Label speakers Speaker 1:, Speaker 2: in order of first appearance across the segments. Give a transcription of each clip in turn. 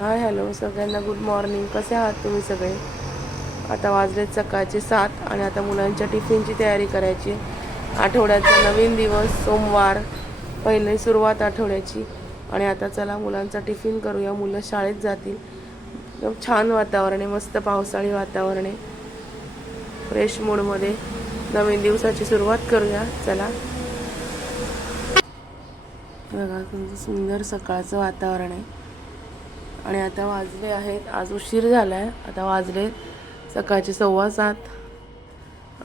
Speaker 1: हाय hello सगळ्यांना good morning. कसे आहात तुम्ही सगळे? आता वाजलेत सकाळचे सात आणि आता मुलांच्या टिफिनची तयारी करायची. आठवड्याचा नवीन दिवस सोमवार पहिले सुरुवात आठवड्याची. आणि आता चला मुलांचा टिफिन करूया. मुलं शाळेत जातील. एकदम छान वातावरण आहे मस्त पावसाळी वातावरण आहे. फ्रेश मूडमध्ये नवीन दिवसाची सुरुवात करूया. चला. बघा तुमचं सुंदर सकाळचं वातावरण आहे. आणि आता वाजले आहेत. आज उशीर झाला आहे आता वाजले सकाळचे सव्वा सात.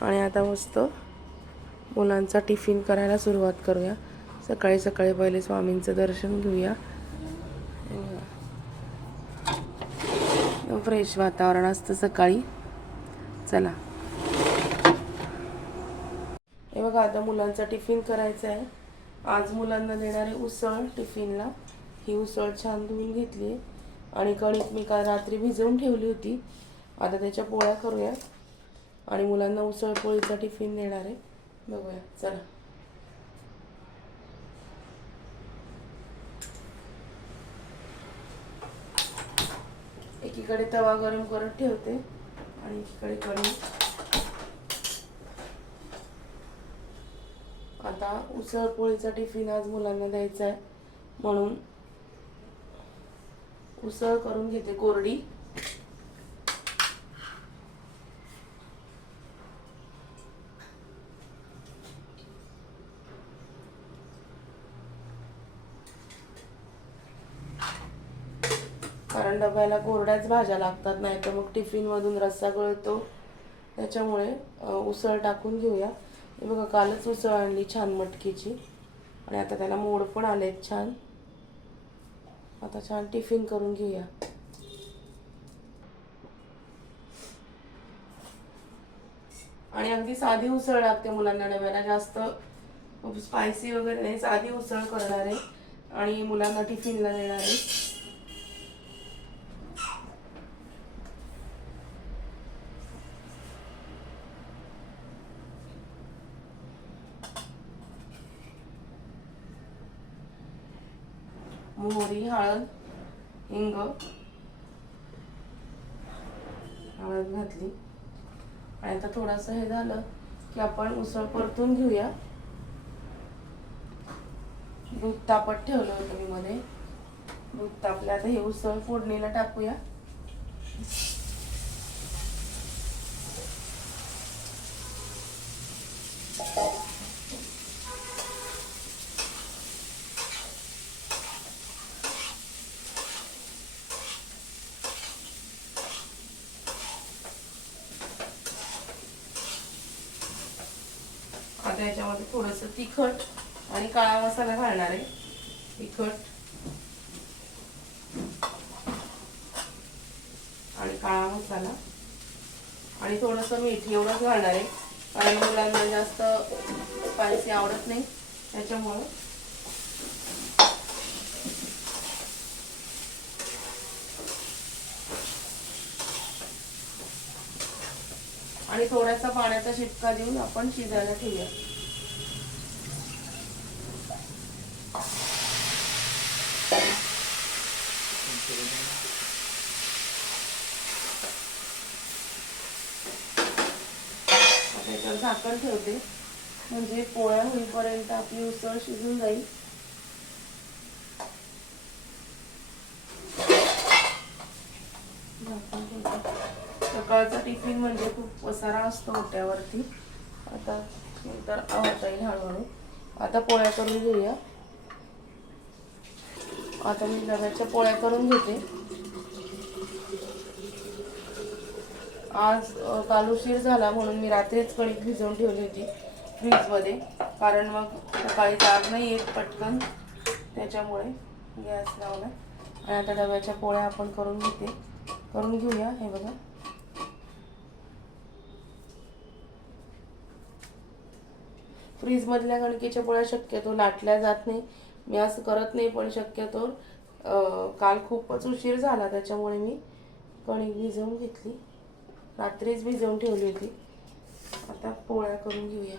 Speaker 1: आणि आता मस्त मुलांचा टिफिन करायला सुरुवात करूया. सकाळी सकाळी पहिले स्वामींचं दर्शन घेऊया. फ्रेश वातावरण असतं सकाळी. चला. हे बघा आता मुलांचा टिफिन करायचा आहे. आज मुलांना देणारी उसळ टिफिनला. ही उसळ छान धुवून घेतली आहे आणि कणिक मी काल रात्री भिजवून ठेवली होती. आता त्याच्या पोळ्या करूया आणि मुलांना उसळ पोळीचा टिफिन देणार आहे. बघूया. चला. एकीकडे तवा गरम करत ठेवते. आणि एकीकडे कणिक. आता उसळ पोळीचा टिफिन आज मुलांना द्यायचा आहे. म्हणून उसळ करून घेते कोरडी. कारण डब्याला कोरड्याच भाज्या लागतात नाही तर मग टिफिनमधून रस्सा गळतो. त्याच्यामुळे उसळ टाकून घेऊया. हे बघा कालच उसळ आणली छान मटकीची. आणि आता त्याला मोड पण आलेत छान. आता छान टिफिन करून घेऊया. आणि अगदी साधी उसळ लागते मुलांना डब्याला. जास्त स्पायसी वगैरे नाही साधी उसळ करणार आहे. आणि मुलांना टिफिनला देणार आहे. मोहरी हळद हिंग हळद घातली. आणि आता थोडंसं हे झालं की आपण उसळ परतून घेऊया. दूध तापत ठेवलं होतं मी मध्ये. दूध तापलं आता हे उसळ फोडणीला टाकूया आता याच्यामध्ये थोडंसं तिखट आणि काळा मसाला घालणार आहे. तिखट. आणि काळा मसाला. आणि थोडंसं मीठ एवढंच घालणार आहे. कारण मुलांना जास्त स्पायसी आवडत नाही. त्याच्यामुळं. आणि थोडासा पाण्याचा शिपका देऊन आपण शिजायला ठेवूया. त्याच्यावर झाकण ठेवते. म्हणजे पोळ्या होईपर्यंत आपली उसळ शिजून जाईल. सकाळचा टिफिन म्हणजे खूप पसारा असतो ओट्यावरती. आता नंतर आवडता येईल हळूहळू. आता पोळ्या करून घेऊया. आता मी रव्याच्या पोळ्या करून घेते. आज काल उशीर झाला म्हणून मी रात्रीच कणिक भिजवून ठेवली होती फ्रीजमध्ये. कारण मग सकाळी जाग नाही येत पटकन. त्याच्यामुळे गॅस लावला. आणि आता डब्याच्या पोळ्या आपण करून घेते. करून घेऊया हे बघा. फ्रीजमधल्या कणकेच्या पोळ्या शक्यतो लाटल्या जात नाही. मी असं करत नाही पण शक्यतो काल खूपच उशीर झाला त्याच्यामुळे मी कणिक भिजवून घेतली. रात्रीच भिजवून ठेवली होती. आता पोळ्या करून घेऊया.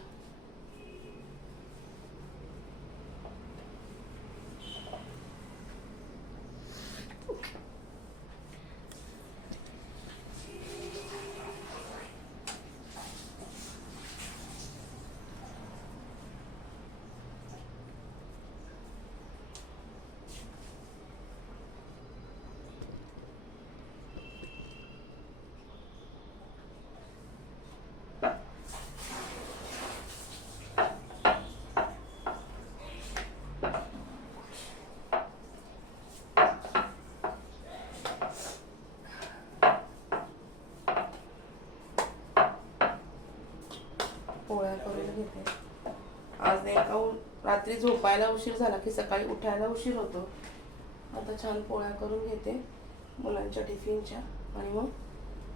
Speaker 1: रात्री झोपायला उशीर झाला की सकाळी उठायला उशीर होतो. आता छान पोळ्या करून घेते मुलांच्या टिफिनच्या आणि मग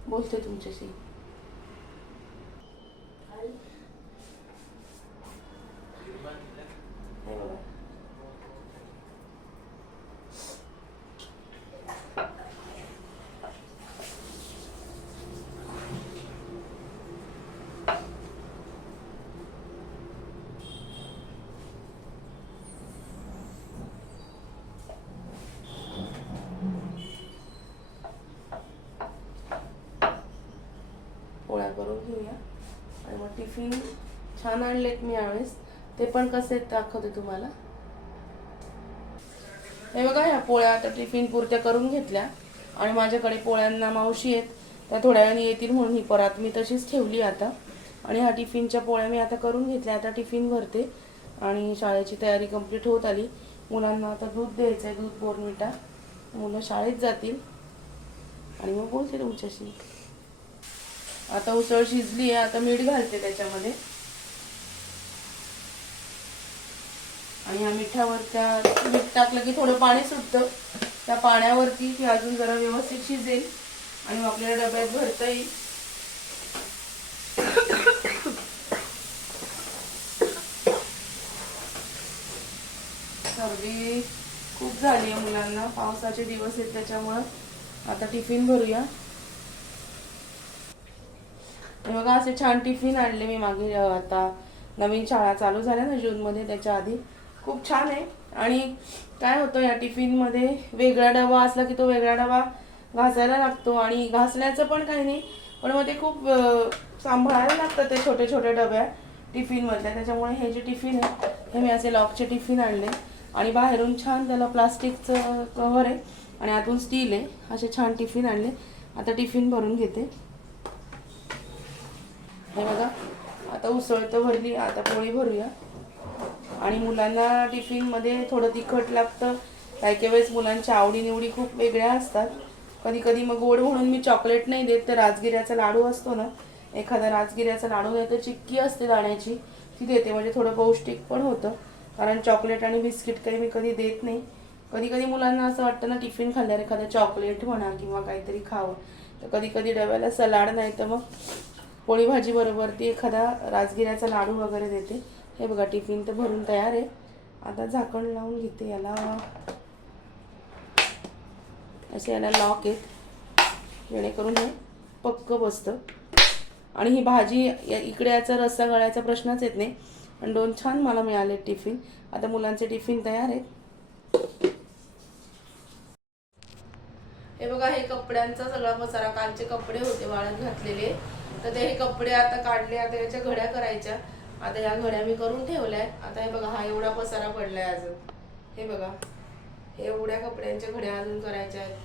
Speaker 1: बोलते तुमच्याशी हे बघा. पोळ्या करून घेऊया आणि मग टिफिन छान आणलेत मी यावेळेस. ते पण कसे आहेत दाखवते तुम्हाला. हे बघा ह्या पोळ्या आता टिफिन पुरत्या करून घेतल्या. आणि माझ्याकडे पोळ्यांना मावशी आहेत. त्या थोड्या वेळाने येतील म्हणून ही परात मी तशीच ठेवली आता. आणि ह्या टिफिनच्या पोळ्या मी आता करून घेतल्या. आता टिफिन भरते. आणि शाळेची तयारी कंप्लीट होत आली. मुलांना आता दूध द्यायचं आहे दूध बोर्नविटा मुलं शाळेत जातील. आणि मग बोलते तुमच्याशी आता उसळ शिजली आहे आता मीठ घालते त्याच्यामध्ये. आणि या मिठावर त्या मीठ टाकलं की थोडं पाणी सुटतं. त्या पाण्यावरती ती अजून जरा व्यवस्थित शिजेल आणि मग आपल्याला डब्यात भरता येईल. सर्दी खूप झाली आहे मुलांना. पावसाचे दिवस आहेत त्याच्यामुळं. आता टिफिन भरूया. बघा असे छान टिफिन आणले मी मागे आता नवीन शाळा चालू झाल्या ना जूनमध्ये त्याच्या आधी. खूप छान आहे. आणि काय होतं या टिफिनमध्ये वेगळा डबा असला की तो वेगळा डबा घासायला लागतो. आणि घासण्याचं पण काही नाही पण मग ते खूप सांभाळायला लागतं ते छोटे छोटे डब्या टिफिनमधल्या. त्याच्यामुळे हे जे टिफिन आहे हे मी असे लॉकचे टिफिन आणले. आणि बाहेरून छान त्याला प्लास्टिकचं कव्हर आहे आणि आतून स्टील आहे असे छान टिफिन आणले. आता टिफिन भरून घेते. हे बघा. आता उसळ तर भरली आता पोळी भरूया. आणि मुलांना टिफिनमध्ये थोडं तिखट लागतं. काही काही वेळेस मुलांच्या आवडीनिवडी खूप वेगळ्या असतात. कधी कधी मग गोड म्हणून मी चॉकलेट नाही देत तर राजगिऱ्याचा लाडू असतो ना एखादा राजगिऱ्याचा लाडू नाही तर चिक्की असते दाण्याची ती देते. म्हणजे थोडं पौष्टिक पण होतं. कारण चॉकलेट आणि बिस्किट काही मी कधी देत नाही. कधी कधी मुलांना असं वाटतं ना टिफिन खाल्ल्यावर एखादं चॉकलेट म्हणा किंवा काहीतरी खावं. तर कधी कधी डब्याला सलाड नाही तर मग पोळी भाजीबरोबर ती एखादा राजगिऱ्याचा लाडू वगैरे देते. हे बघा टिफिन तर भरून तयार आहे. आता झाकण लावून घेते याला. असे याला लॉक आहेत. जेणेकरून हे पक्क बसतं. आणि ही भाजी या इकडे याचा रस्सा गळायचा प्रश्नच येत नाही. आणि दोन छान मला मिळाले टिफिन. आता मुलांचे टिफिन तयार आहेत. हे बघा हे कपड्यांचा सगळा पसारा. कालचे कपडे होते वाळत घातलेले. तर ते हे कपडे आता काढले आता याच्या घड्या करायच्या. आता या घड्या मी करून ठेवल्या आता हे बघा हा एवढा पसारा पडलाय अजून. हे बघा हे एवढ्या कपड्यांच्या घड्या अजून करायच्या आहेत.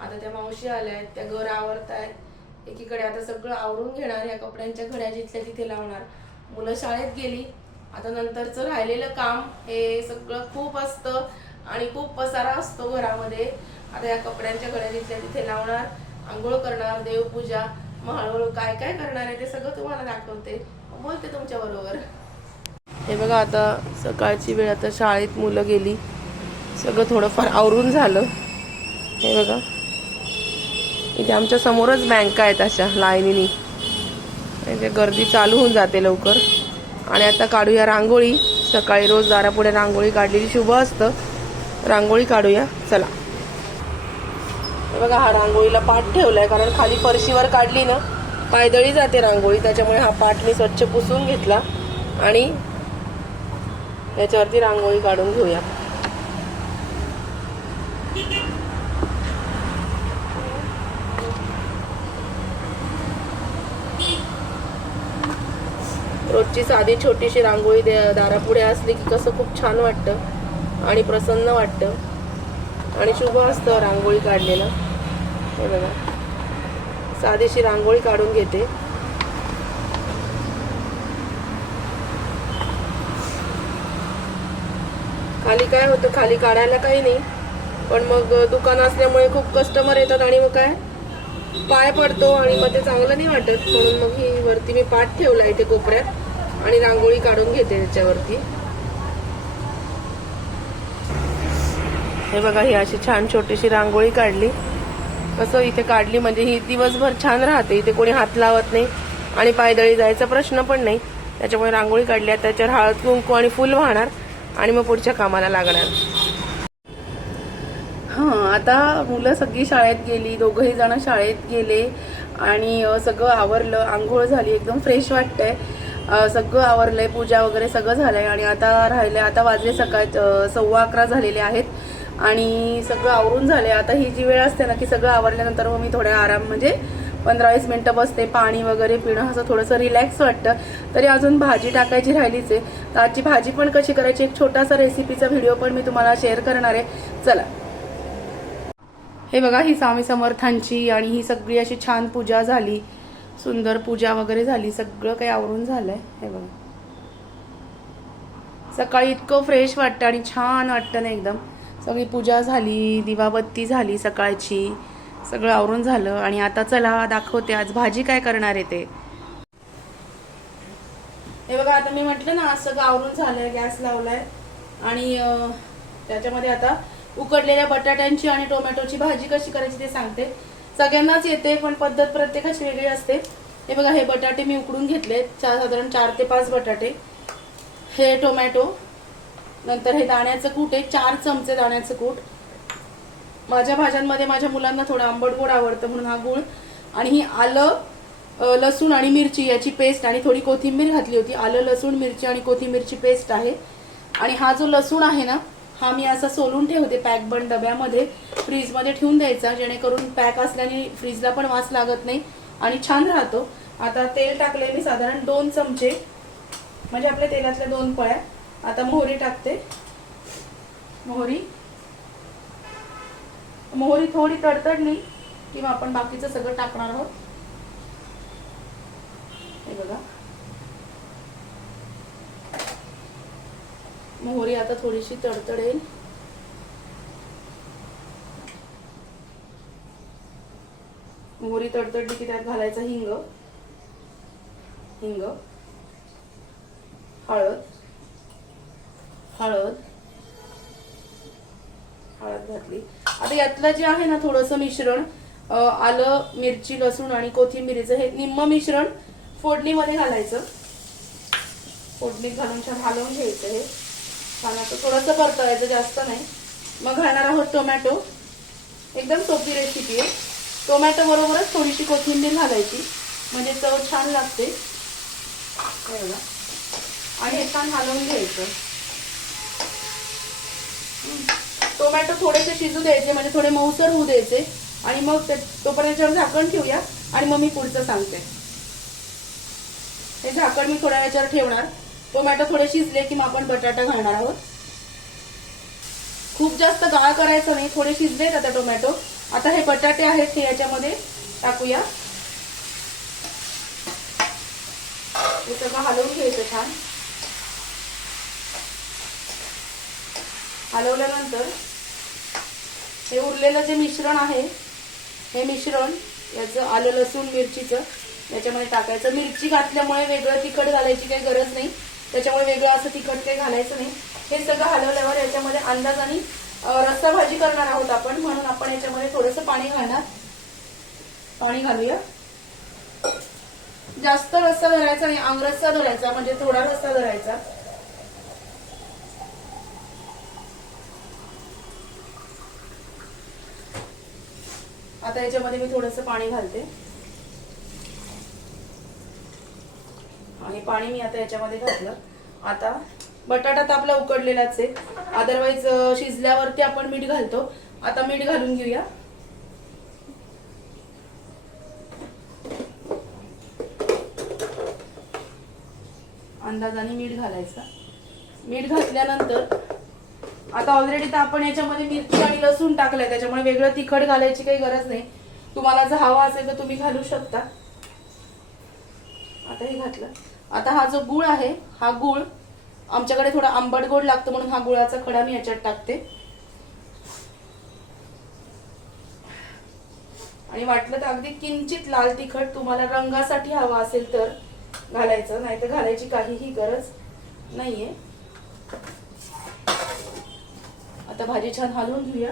Speaker 1: आता त्या मावशी आल्या आहेत त्या घर आवरतायत एकीकडे आता सगळं आवरून घेणार या कपड्यांच्या घड्या जिथल्या तिथे लावणार. मुलं शाळेत गेली. आता नंतरचं राहिलेलं काम हे सगळं खूप असतं आणि खूप पसारा असतो घरामध्ये. आता या कपड्यांच्या घड्या जिथल्या तिथे लावणार आंघोळ करणार देवपूजा. मग हळूहळू काय काय करणार आहे ते सगळं तुम्हाला दाखवते. बोलते तुमच्या बरोबर हे बघा आता सकाळची वेळ आता शाळेत मुलं गेली. सगळं थोडंफार आवरून झालं. हे बघा. इथे आमच्या समोरच बँका आहेत अशा लाईनीनी. म्हणजे गर्दी चालू होऊन जाते लवकर. आणि आता काढूया रांगोळी. सकाळी रोज दारापुढे रांगोळी काढलेली शुभ असतं. रांगोळी काढूया. चला. बघा हा रांगोळीला पाठ ठेवलाय कारण खाली फरशीवर काढली ना पायदळी जाते रांगोळी त्याच्यामुळे हा पाठ मी स्वच्छ पुसून घेतला. आणि याच्यावरती रांगोळी काढून घेऊया. रोजची साधी छोटीशी रांगोळी दे- दारापुढे असली की कसं खूप छान वाटतं आणि प्रसन्न वाटतं. आणि शुभ असतं रांगोळी काढलेलं. हे बघा. साधीशी रांगोळी काढून घेते. खाली काय होतं? खाली काढायला काही नाही. पण मग दुकान असल्यामुळे खूप कस्टमर येतात आणि मग काय? पाय पडतो आणि मग ते चांगलं नाही वाटत. म्हणून मग ही वरती मी पाठ ठेवला इथे कोपऱ्यात आणि रांगोळी काढून घेते त्याच्यावरती हे बघा ही अशी छान छोटीशी रांगोळी काढली. कसं इथे काढली म्हणजे ही दिवसभर छान राहते इथे कोणी हात लावत नाही आणि पायदळी जायचा प्रश्न पण नाही. त्याच्यामुळे रांगोळी काढली त्याच्यावर हळद कुंकू आणि फुल वाहणार आणि मग पुढच्या कामाला लागणार. हां आता मुलं सगळी शाळेत गेली दोघंही जण शाळेत गेले आणि सगळं आवरलं आंघोळ झाली एकदम फ्रेश वाटतंय. सगळं आवरलंय पूजा वगैरे सगळं झालंय आणि आता राहिलंय आता वाजले सकाळ सव्वा अकरा झालेले आहेत. आणि सगळं आवरून झाले आता ही जी वेळ असते ना की सगळं आवरल्यानंतर मग मी थोड्या आराम म्हणजे पंधरा वीस मिनटं बसते पाणी वगैरे पिणं असं थोडंसं रिलॅक्स वाटतं. तरी अजून भाजी टाकायची राहिलीच आहे. तर आजची भाजी पण कशी करायची एक छोटासा रेसिपीचा व्हिडिओ पण मी तुम्हाला शेअर करणार आहे. चला. हे बघा ही स्वामी समर्थांची आणि ही सगळी अशी छान पूजा झाली. सुंदर पूजा वगैरे झाली. सगळं काही आवरून झालंय. हे बघा. सकाळी इतकं फ्रेश वाटतं आणि छान वाटतं ना एकदम. सगळी पूजा झाली दिवाबत्ती झाली सकाळची सगळं आवरून झालं आणि आता चला दाखवते आज भाजी काय करणार आहे ते. हे बघा आता मी म्हटलं ना आज सगळं आवरून झालंय गॅस लावलाय. आणि त्याच्यामध्ये आता उकडलेल्या बटाट्यांची आणि टोमॅटोची भाजी कशी करायची ते सांगते. सगळ्यांनाच येते पण पद्धत प्रत्येकाची वेगळी असते. हे बघा हे बटाटे मी उकडून घेतले चार साधारण चार ते पाच बटाटे. हे टोमॅटो नंतर हे दाण्याचं कूट आहे चार चमचे दाण्याचं कूट. माझ्या भाज्यांमध्ये माझ्या मुलांना थोडं आंबट गोड आवडतं म्हणून हा गुळ. आणि ही आलं लसूण आणि मिरची याची पेस्ट आणि थोडी कोथिंबीर घातली होती. आलं लसूण मिरची आणि कोथिंबीरची पेस्ट आहे. आणि हा जो लसूण आहे ना हा मी असा सोलून ठेवते पॅक बंद डब्यामध्ये. फ्रीजमध्ये ठेवून द्यायचा जेणेकरून पॅक असल्याने फ्रीजला पण वास लागत नाही आणि छान राहतो. आता तेल टाकले मी साधारण दोन चमचे. म्हणजे आपल्या तेलातल्या दोन पळ्या. आता मोहरी टाकते. मोहरी. मोहरी थोडी तडतडली किंवा आपण बाकीचं सगळं टाकणार आहोत. हे बघा. मोहरी आता थोडीशी तडतडेल. मोहरी तडतडली की त्यात घालायचं हिंग. हिंग. हळद. हळद. हळद घातली. आता यातलं जे आहे ना थोडंसं मिश्रण आलं मिरची लसूण आणि कोथिंबिरीचं हे निम्म मिश्रण फोडणीमध्ये घालायचं. फोडणीत घालून छान हलवून घ्यायचं हे. छान असं थोडंसं परतावायचं जास्त नाही. मग घालणार आहोत टोमॅटो. एकदम सोपी रेसिपी आहे. टोमॅटो बरोबरच थोडीशी कोथिंबीर घालायची. म्हणजे चव छान लागते. आणि हे छान हलवून घ्यायचं. टोमॅटो थोडेसे शिजू द्यायचे म्हणजे थोडे मऊसर होऊ द्यायचे. आणि मग तोपर्यंत याच्यावर झाकण ठेवूया आणि मग मी पुढचं सांगते. हे झाकण मी थोड्या याच्यावर ठेवणार. टोमॅटो थोडे शिजले की मग आपण बटाटा घालणार आहोत. खूप जास्त गाळ करायचं नाही थोडे शिजलेत आता टोमॅटो. आता हे बटाटे आहेत हे याच्यामध्ये टाकूया. हे सगळं हलवून घ्यायचं छान. हलवल्यानंतर हे उरलेलं जे मिश्रण आहे हे मिश्रण याचं आलं लसूण मिरचीचं याच्यामध्ये टाकायचं. मिरची घातल्यामुळे वेगळं तिखट घालायची काही गरज नाही. त्याच्यामुळे वेगळं असं तिखट काही घालायचं नाही. हे सगळं हलवल्यावर याच्यामध्ये अंदाज आणि रस्सा भाजी करणार आहोत आपण. म्हणून आपण याच्यामध्ये थोडंसं पाणी घालणार. पाणी घालूया. जास्त रस्सा धरायचा नाही. आंगरस्सा धरायचा म्हणजे थोडा रस्सा धरायचा. आता याच्यामध्ये मी थोडंसं पाणी घालते. आणि पाणी मी आता याच्यामध्ये घातलं. आता बटाटा तर आपला उकडलेलाच आहे. अदरवाईज शिजल्यावरती आपण मीठ घालतो. आता मीठ घालून घेऊया. अंदाजाने मीठ घालायचं. मीठ घातल्यानंतर आता ऑलरेडी तर आपण याच्यामध्ये मिरची आणि लसूण टाकलंय त्याच्यामुळे वेगळं तिखट घालायची काही गरज नाही. तुम्हाला जर हवा असेल तर तुम्ही घालू शकता. आता हे घातलं. आता हा जो गुळ आहे हा गुळ आमच्याकडे थोडा आंबट गोड लागतो म्हणून हा गुळाचा खडा मी याच्यात टाकते. आणि वाटलं तर अगदी किंचित लाल तिखट तुम्हाला रंगासाठी हवा असेल तर घालायचं नाही तर घालायची काहीही गरज नाहीये. आता भाजी छान हलवून घेऊया.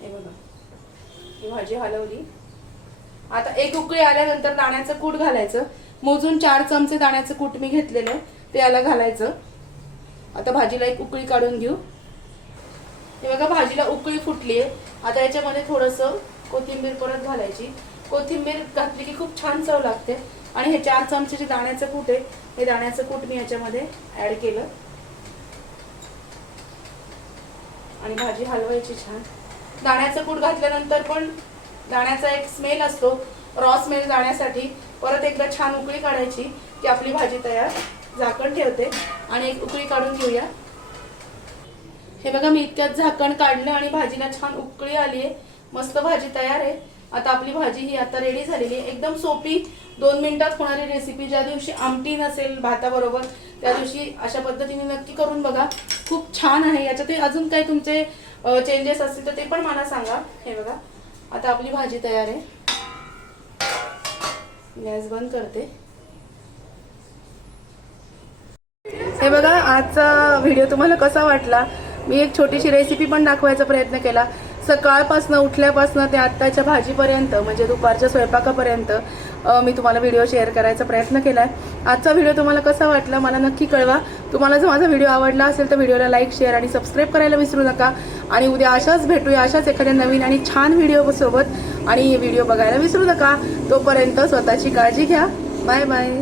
Speaker 1: हे बघा ही भाजी हलवली. आता एक उकळी आल्यानंतर दाण्याचं कूट घालायचं. मोजून चार चमचे दाण्याचं कूट मी घेतलेलं ते याला घालायचं. आता भाजीला एक उकळी काढून घेऊ. हे बघा भाजीला उकळी फुटली आहे. आता याच्यामध्ये थोडंसं कोथिंबीर परत घालायची. कोथिंबीर घातली की खूप छान चव लागते. आणि हे चार चमचे जे दाण्याचं कूट आहे हे दाण्याचं कूट मी याच्यामध्ये ऍड केलं. आणि भाजी हलवायची छान. दाण्याचं कूट घातल्यानंतर पण दाण्याचा एक स्मेल असतो रॉ स्मेल जाण्यासाठी परत एकदा छान उकळी काढायची की आपली भाजी तयार झाकण ठेवते. आणि एक उकळी काढून घेऊया. हे बघा मी इतक्यात झाकण काढलं आणि भाजीला छान उकळी आली आहे मस्त भाजी तयार आहे. आता आपली भाजी ही आता रेडी झालेली आहे. एकदम सोपी. दोन मिनिटात होणारी रेसिपी ज्या दिवशी आमटी नसेल भाताबरोबर त्या दिवशी अशा पद्धतीने नक्की करून बघा. खूप छान आहे. याच्यात अजून काही तुमचे चेंजेस असतील तर ते पण मला सांगा. हे बघा. आता आपली भाजी तयार आहे. गॅस बंद करते. हे बघा आजचा व्हिडिओ तुम्हाला कसा वाटला? मी एक छोटीशी रेसिपी पण दाखवायचा प्रयत्न केला. सकाळपासनं उठल्यापासनं ते आत्ताच्या भाजीपर्यंत म्हणजे दुपारच्या स्वयंपाकापर्यंत मी तुम्हाला व्हिडिओ शेअर करायचा प्रयत्न केलाय. आजचा व्हिडिओ तुम्हाला कसा वाटला मला नक्की कळवा. तुम्हाला जर माझा व्हिडिओ आवडला असेल तर व्हिडिओला लाईक शेअर आणि सबस्क्राईब करायला विसरू नका. आणि उद्या अशाच भेटूया अशाच एखाद्या नवीन आणि छान व्हिडिओ सोबत. आणि व्हिडिओ बघायला विसरू नका. तोपर्यंत स्वतःची काळजी घ्या. Bye bye.